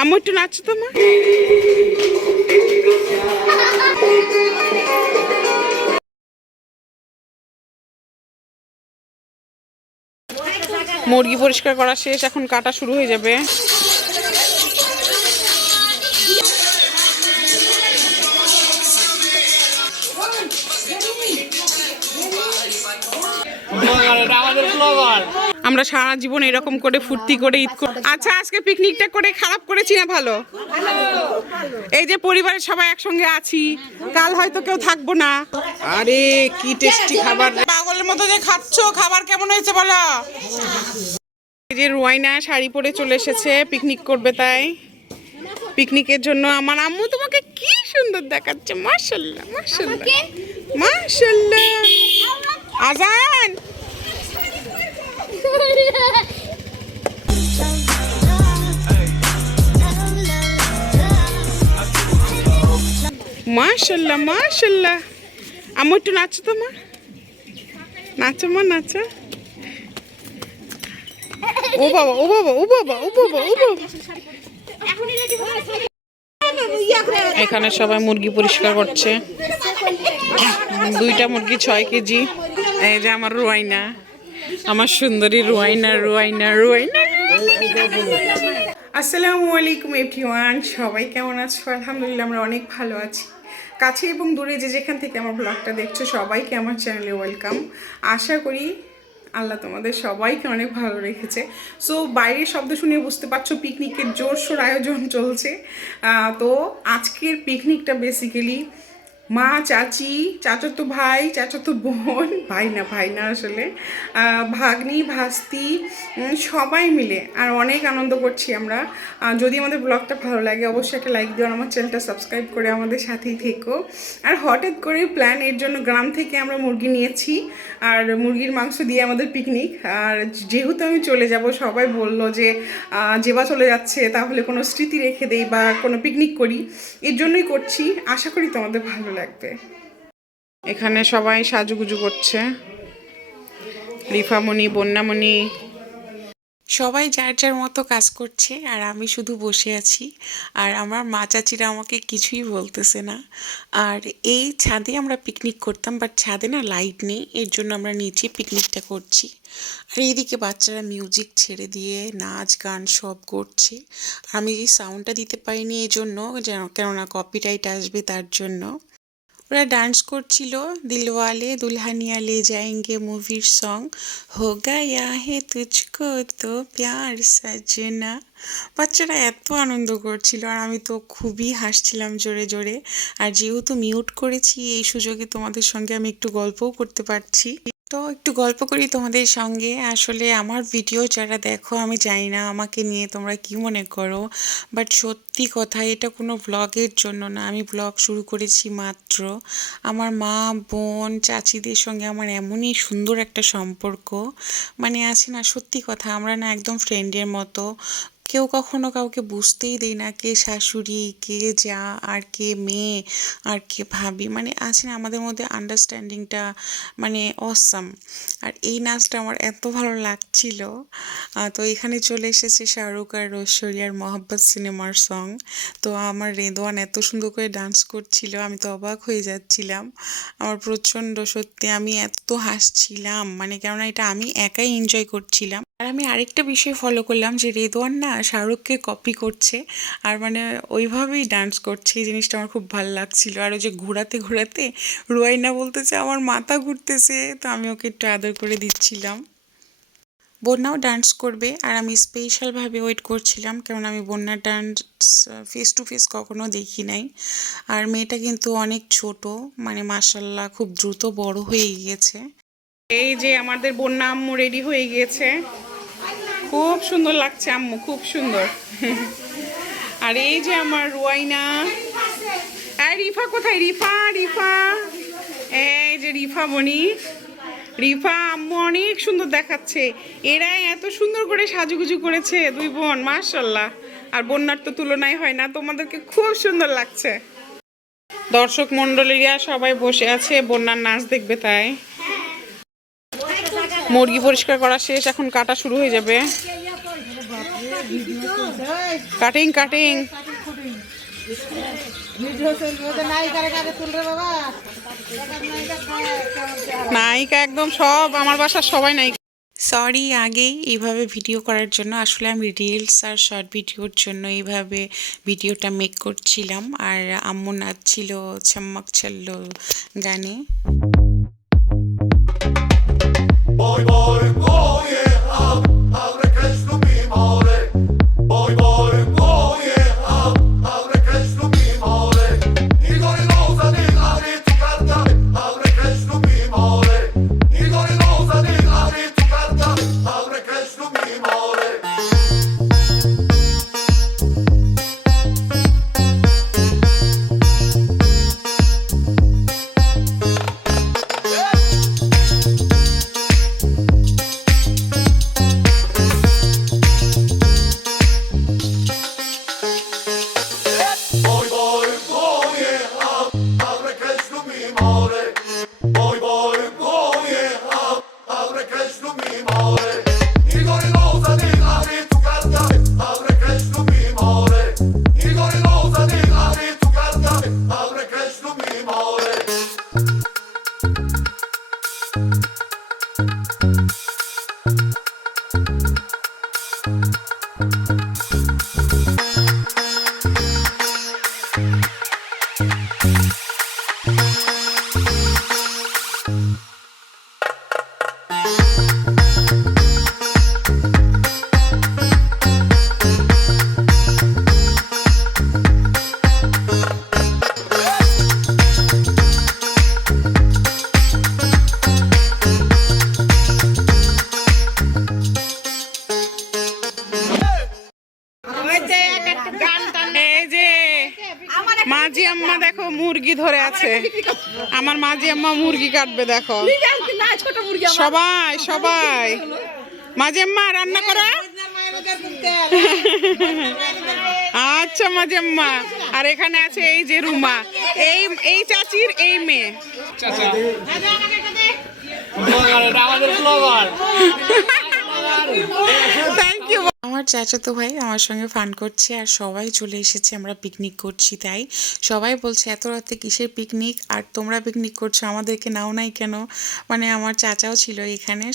আম্মু একটু নাচো তো মা। মুরগি পরিষ্কার করা শেষ এখন কাটা শুরু হয়ে যাবে। আমরা সারা জীবন এরকম করে ফুর্তি করে ঈদ কর- আচ্ছা আজকে পিকনিকটা করে খারাপ করেছি না ভালো? এই যে পরিবারের সবাই একসঙ্গে আছি কাল হয়তো কেউ থাকব না। আরে কি টেস্টি খাবার পাগলের মতো যে খাচ্ছো খাবার কেমন হয়েছে বলো? এই যে রুয়াইনা শাড়ি পরে চলে এসেছে পিকনিক করবে তাই। পিকনিকের জন্য আমার আম্মু তোমাকে কি সুন্দর দেখাচ্ছে মাশাল্লাহ মাশাল্লাহ মাশাল্লাহ। আজান! মাশাল্লাহ মাশাল্লাহ। আম্মু, একটু নাচো তো, মা। নাচো মা, নাচো। ও বাবা ও বাবা ও বাবা ও বাবা ও বাবা। এখানে সবাই মুরগি পরিষ্কার করছে। দুইটা মুরগি ছয় কেজি। এই যে আমার রুয়াইনা। আমার সুন্দরী রুয়াইনা রুয়াইনা রুয়াইনা। আসসালামু আলাইকুম এভরিওয়ান, সবাই কেমন আছো? আলহামদুলিল্লাহ, আমরা অনেক ভালো আছি। কাছে এবং দূরে যে যেখান থেকে আমার ব্লগটা দেখছ, সবাইকে আমার চ্যানেলে ওয়েলকাম আশা করি আল্লাহ তোমাদের সবাইকে অনেক ভালো রেখেছে। সো বাইরের শব্দ শুনে বুঝতে পারছ পিকনিকের জোরসোর আয়োজন চলছে। তো আজকের পিকনিকটা বেসিক্যালি মা, চাচি, চাচাতো ভাই, চাচাতো বোন, ভাই না ভাই না আসলে ভাগ্নি, ভাস্তি সবাই মিলে, আর অনেক আনন্দ করছি আমরা। যদি আমাদের ব্লগটা ভালো লাগে, অবশ্যই একটা লাইক দিও আমার চ্যানেলটা সাবস্ক্রাইব করে আমাদের সাথেই থেকো। আর হঠাৎ করে প্ল্যান এর জন্য গ্রাম থেকে আমরা মুরগি নিয়েছি, আর মুরগির মাংস দিয়ে আমাদের পিকনিক আর যেহেতু আমি চলে যাব, সবাই বলল যে যেবা চলে যাচ্ছে, তাহলে কোনো স্মৃতি রেখে দেই বা কোনো পিকনিক করি। এর জন্যই করছি। আশা করি তোমাদের ভালো লাগবে। এখানে সবাই সাজুগুজু করছে। রিফামণি বন্যামণি। সবাই যার যার মতো কাজ করছে, আর আমি শুধু বসে আছি। আর আমার মা চাচিরা আমাকে কিছুই বলতেছে না। আর এই ছাদে আমরা পিকনিক করতাম বাট ছাদে না লাইট নেই, এর জন্য আমরা নিচে পিকনিকটা করছি। আর এইদিকে বাচ্চারা মিউজিক ছেড়ে দিয়ে নাচ, গান সব করছে। আমি সাউন্ডটা দিতে পারিনি এই জন্য যেন কেননা কপিরাইট আসবে তার জন্য। ওরা ডান্স করছিল, দিলওয়ালে দুলহানিয়া লে যায়েঙ্গে মুভির সং হো গায়া হে তুচকো তো প্যার সাজনা। বাচ্চারা এত আনন্দ করছিল আর আমি তো খুবই হাসছিলাম জোরে জোরে। আর যেহেতু মিউট করেছি, এই সুযোগে তোমাদের সঙ্গে আমি একটু গল্পও করতে পারছি। তো একটু গল্প করি তোমাদের সঙ্গে। আসলে আমার ভিডিও যারা দেখো, আমি জানি না আমাকে নিয়ে তোমরা কি মনে করো বাট সত্যি কথা এটা কোনো ব্লগের জন্য না। আমি ব্লগ শুরু করেছি মাত্র। আমার মা, বোন, চাচিদের সঙ্গে আমার এমনই সুন্দর একটা সম্পর্ক। মানে আছে না, সত্যি কথা, আমরা না একদম ফ্রেন্ডের মতো। কেউ কখনো কাউকে বুঝতেই দেই না কে শাশুড়ি, কে যা, আর কে মেয়ে, আর কে ভাবি। মানে আছে না, আমাদের মধ্যে আন্ডারস্ট্যান্ডিংটা মানে অসাম আর এই নাচটা আমার এত ভালো লাগছিল। তো এখানে চলে এসেছে শাহরুখ আর ঐশ্বরিয়ার মহাব্বত সিনেমার সং তো আমার রেদওয়ান এত সুন্দর করে ডান্স করছিল, আমি তো অবাক হয়ে যাচ্ছিলাম। আমার প্রচণ্ড সত্যি আমি এত হাসছিলাম মানে কেননা এটা আমি একাই এনজয় করছিলাম। আর আমি আরেকটা বিষয় ফলো করলাম যে রেদওয়ান না শাহরুখকে কপি করছে আর মানে ওইভাবেই ডান্স করছে। এই জিনিসটা আমার খুব ভালো লাগছিল। আর ওই যে ঘোরাতে ঘোরাতে রুয়াইনা বলতেছে আমার মাথা ঘুরতেছে। তো আমি ওকে একটু আদর করে দিচ্ছিলাম। বন্যাও ডান্স করবে। আর আমি স্পেশালভাবে ওয়েট করছিলাম, কারণ আমি বন্যার ডান্স ফেস টু ফেস কখনো দেখি নাই। আর মেয়েটা কিন্তু অনেক ছোট মানে মাসাল্লাহ খুব দ্রুত বড় হয়ে গিয়েছে। এই যে আমাদের বন্যা আম্মু রেডি হয়ে গিয়েছে। খুব সুন্দর লাগছে আম্মু, খুব সুন্দর। আর এই যে আমার রুয়াইনা। রিফা কোথায়? রিফা রিফা। এই যে রিফা মনি রিফা আম্মু অনেক সুন্দর দেখাচ্ছে। এরাই এত সুন্দর করে সাজুগুজু করেছে, দুই বোন মাশাল্লাহ আর বন্যার তো তুলনায় হয় না, তোমাদেরকে খুব সুন্দর লাগছে। দর্শক মণ্ডলীরা সবাই বসে আছে, বন্যার নাচ দেখবে তাই। মুরগি পরিষ্কার করা শেষ, এখন কাটা শুরু হয়ে যাবে। কাটিং কাটিং নায়িকা একদম সব, আমার বাসার সবাই নায়িকা। সরি আগেই এইভাবে ভিডিও করার জন্য আসলে আমি রিলস আর শর্ট ভিডিওর জন্য এইভাবে ভিডিওটা মেক করছিলাম। আর আম্মু নাচছিল ছম্মক ছল্লো গানে। Boy, boy, এই আমার মাঝি আম্মা মুরগি কাটবে দেখো। সবাই সবাই। মাঝি আম্মা রান্না করা। আচ্ছা মাঝি আম্মা। আর এখানে আছে এই যে রুমা। এই এই চাচির এই মেয়ে। ইউ আমার চাচাতো ভাই আমার সঙ্গে ফান করছে আর সবাই চলে এসেছে, আমরা পিকনিক করছি তাই। সবাই বলছে, এত রাতে কিসের পিকনিক আর তোমরা পিকনিক করছ, আমাদেরকে নাও নাই কেন? মানে আমার চাচাও ছিল এখানে।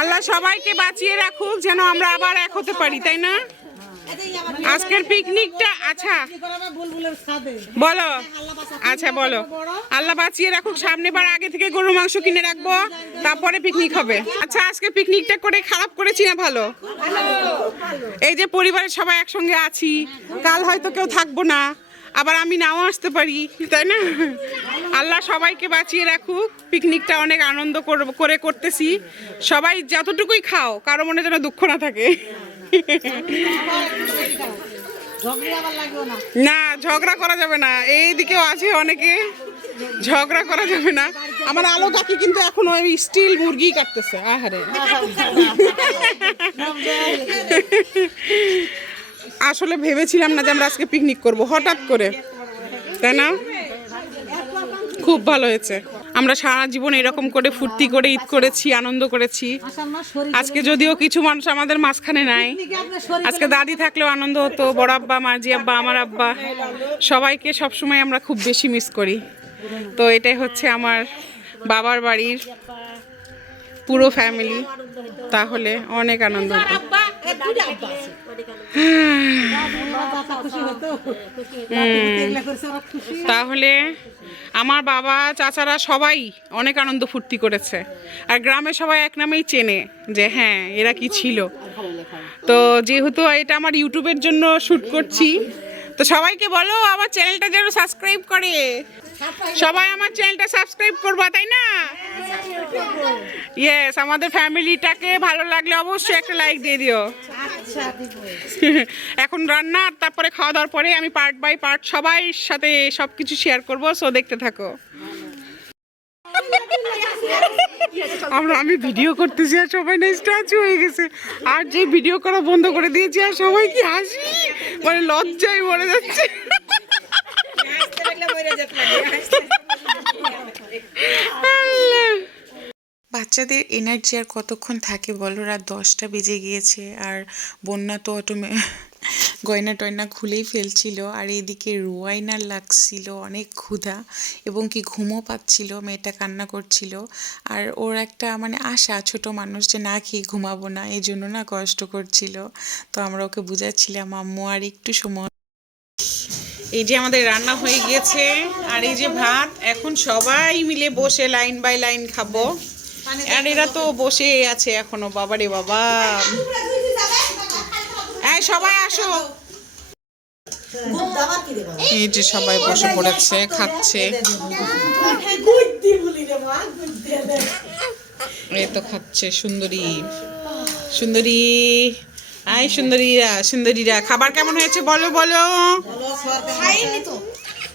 আল্লাহ সবাইকে বাঁচিয়ে রাখুক, যেন আমরা আবার এক হতে পারি, তাই না? আজকের পিকনিকটা আচ্ছা। বলো। আচ্ছা বলো। আল্লাহ বাঁচিয়ে রাখুক, সামনে বার আগে থেকে গরু মাংস কিনে রাখব, তারপরে পিকনিক হবে। আচ্ছা আজকে পিকনিকটা করে খারাপ করেছি না ভালো? এই যে পরিবারের সবাই একসঙ্গে আছি, কাল হয়তো কেউ থাকব না, আবার আমি নাও আসতে পারি, তাই না? আল্লাহ সবাইকে বাঁচিয়ে রাখুক পিকনিকটা অনেক আনন্দ করে করতেছি। সবাই যতটুকুই খাও, কারও মনে যেন দুঃখ না থাকে। না, ঝগড়া করা যাবে না। এই দিকেও আছে অনেকে। ঝগড়া করা যাবে না। আমার আলো কাকি কিন্তু এখন ওই স্টিল মুরগি কাটতেছে। আহারে। আসলে ভেবেছিলাম না যে আমরা আজকে পিকনিক করব, হঠাৎ করে। তাই না? খুব ভালো হয়েছে। আমরা সারা জীবন এরকম করে ফুর্তি করে ঈদ করেছি আনন্দ করেছি। আজকে যদিও কিছু মানুষ আমাদের মাঝখানে নাই। আজকে দাদি থাকলেও আনন্দ হতো বড় আব্বা মাঝি আব্বা আমার আব্বা। সবাইকে সবসময় আমরা খুব বেশি মিস করি। তো এটাই হচ্ছে আমার বাবার বাড়ির পুরো ফ্যামিলি তাহলে অনেক আনন্দ হতো। খুশি তাহলে আমার বাবা, চাচারা সবাই অনেক আনন্দ ফুর্তি করেছে। আর গ্রামে সবাই এক নামেই চেনে যে হ্যাঁ এরা কি ছিল। তো যেহেতু এটা আমার ইউটিউবের জন্য শ্যুট করছি, তো সবাইকে বলো আমার চ্যানেলটা যেন সাবস্ক্রাইব করে। সবাই আমার চ্যানেলটা সাবস্ক্রাইব করবা, তাই না? ইয়েস আমাদের ফ্যামিলিটাকে ভালো লাগলে অবশ্যই একটা লাইক দিয়ে দিও। এখন রান্না, তারপরে খাওয়া দাওয়ার পরে আমি পার্ট বাই পার্ট সবাই সাথে সব কিছু শেয়ার করব সো দেখতে থাকো। আমরা, আমি ভিডিও করতেছি আর সবাই না স্ট্যাচু হয়ে গেছে। আর যে ভিডিও করা বন্ধ করে দিয়েছি, আর সবাই কি হাসি? মানে লজ্জায় মরে যাচ্ছে। বাচ্চাদের এনার্জি আর কতক্ষণ থাকে বলো? রাত দশটা বেজে গিয়েছে আর বন্যা তো অটোমে গয়না টয়না খুলেই ফেলছিল। আর এদিকে রুয়াইনার লাগছিল, অনেক ক্ষুধা এবং কি ঘুমও পাচ্ছিল, মেয়েটা কান্না করছিল। আর ওর একটা মানে আশা, ছোট মানুষ যে না খেয়ে ঘুমাবো না এই জন্য না কষ্ট করছিল। তো আমরা ওকে বুঝাচ্ছিলাম, আম্মু, আর একটু সময় এই যে আমাদের রান্না হয়ে গিয়েছে, আর এই যে ভাত, এখন সবাই মিলে বসে লাইন বাই লাইন খাব। আর এরা তো বসে আছে এখনও বাবারে বাবা। এই সবাই আসো। এই যে সবাই বসে পড়েছে খাচ্ছে। এই তো খাচ্ছে সুন্দরী। সুন্দরী আই সুন্দরীরা সুন্দরীরা। খাবার কেমন হয়েছে বলো বলো।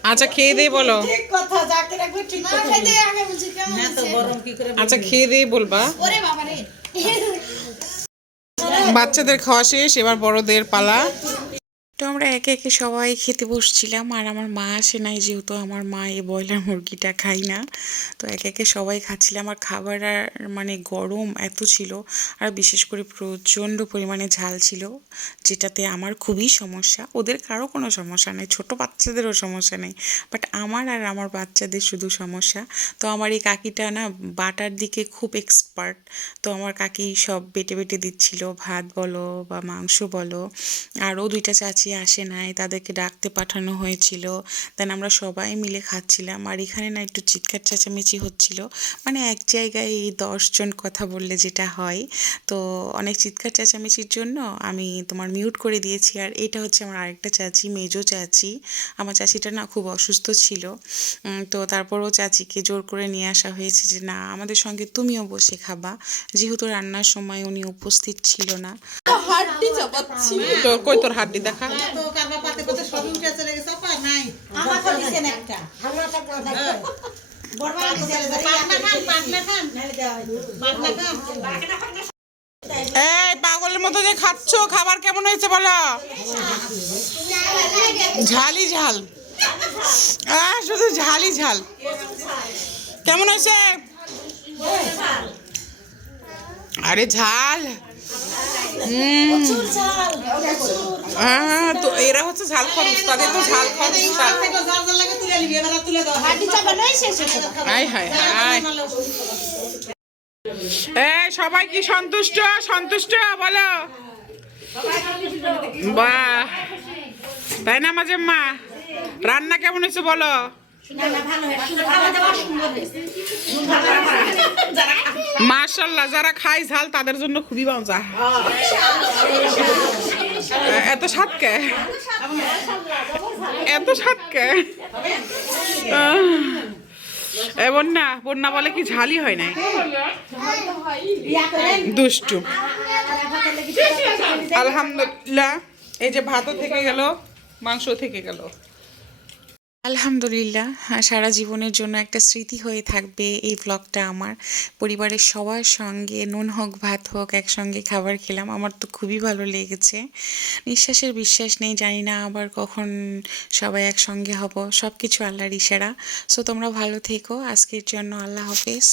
আচ্ছা খেয়ে দিয়ে বলো। কথা যাকে রাখবে ঠিক কথা তো গরম কি করে আচ্ছা খেয়ে দিয়ে বলবা। বাচ্চাদের খাওয়া শেষ এবার বড়দের পালা। তো আমরা একে একে সবাই খেতে বসছিলাম আর আমার মা আসে নাই যেহেতু আমার মা এই ব্রয়লার মুরগিটা খাই না। তো একে একে সবাই খাচ্ছিলাম আর খাবার আর মানে গরম এত ছিল আর বিশেষ করে প্রচণ্ড পরিমাণে ঝাল ছিল, যেটাতে আমার খুবই সমস্যা। ওদের কারও কোনো সমস্যা নেই, ছোট বাচ্চাদেরও সমস্যা নেই বাট আমার আর আমার বাচ্চাদের শুধু সমস্যা। তো আমার এই কাকিটা না বাটার দিকে খুব এক্সপার্ট তো আমার কাকি সব বেটে বেটে দিচ্ছিল, ভাত বলো বা মাংস বলো আরও দুইটা চাচি আসে নাই তাদেরকে ডাকতে পাঠানো হয়েছিল। দেন আমরা সবাই মিলে খাচ্ছিলাম। আর এখানে না একটু চিৎকার চেঁচামেচি হচ্ছিল। মানে এক জায়গায় এই দশজন কথা বললে যেটা হয়। তো অনেক চিৎকার চেঁচামেচির জন্য আমি তোমার মিউট করে দিয়েছি। আর এটা হচ্ছে আমার আরেকটা চাচি মেজো চাচি। আমার চাচিটা না খুব অসুস্থ ছিল। তো তারপরও চাচিকে জোর করে নিয়ে আসা হয়েছে যে না আমাদের সঙ্গে তুমিও বসে খাবা। যেহেতু রান্নার সময় উনি উপস্থিত ছিল না। তো কই তোর হাড্ডি দেখা? তো কারবা পাতে পাতে সবই উঠে চলে গেছে আপা নাই। আমাকে দিছেন একটা। আমরা তো? বড়মা দিছেন পাটনা খান পাটনা খান পাটনা খান এই পাগলের মতো যে খাচ্ছ খাবার কেমন হয়েছে বলো? ঝালই ঝাল। আহ শুধু ঝালই ঝাল। কেমন হয়েছে? আরে ঝাল। হুম। আহ, তো এরা হচ্ছে ঝাল খরচ তাদের তো ঝাল খরচ থেকে জাল জাল লাগে তুলে নিবি এবার তুলে দাও। হাড়ি চাপা নয় শেষ হাই হাই হাই। সবাই কি সন্তুষ্ট? সন্তুষ্ট বলো। বাহ। তাই না মাঝে মা রান্না কেমন হয়েছে বলো? মাশাল্লাহ যারা খায় ঝাল তাদের জন্য খুবই মজা। এত সাতকে? এত সাতকে? বন্যা বন্যা বলে কি ঝালি হয় নাই? দুষ্টু। আলহামদুলিল্লাহ, এই যে ভাতও থেকে গেল মাংস থেকে গেল। আলহামদুলিল্লাহ হ্যাঁ, সারা জীবনের জন্য একটা স্মৃতি হয়ে থাকবে এই ব্লগটা আমার। পরিবারের সবার সঙ্গে নুন হোক ভাত হোক একসঙ্গে খাবার খেলাম আমার তো খুবই ভালো লেগেছে। নিঃশ্বাসের বিশ্বাস নেই জানি না আবার কখন সবাই একসঙ্গে হব সব কিছু আল্লাহর ইশারা। সো তোমরা ভালো থেকো আজকের জন্য আল্লাহ হাফেজ।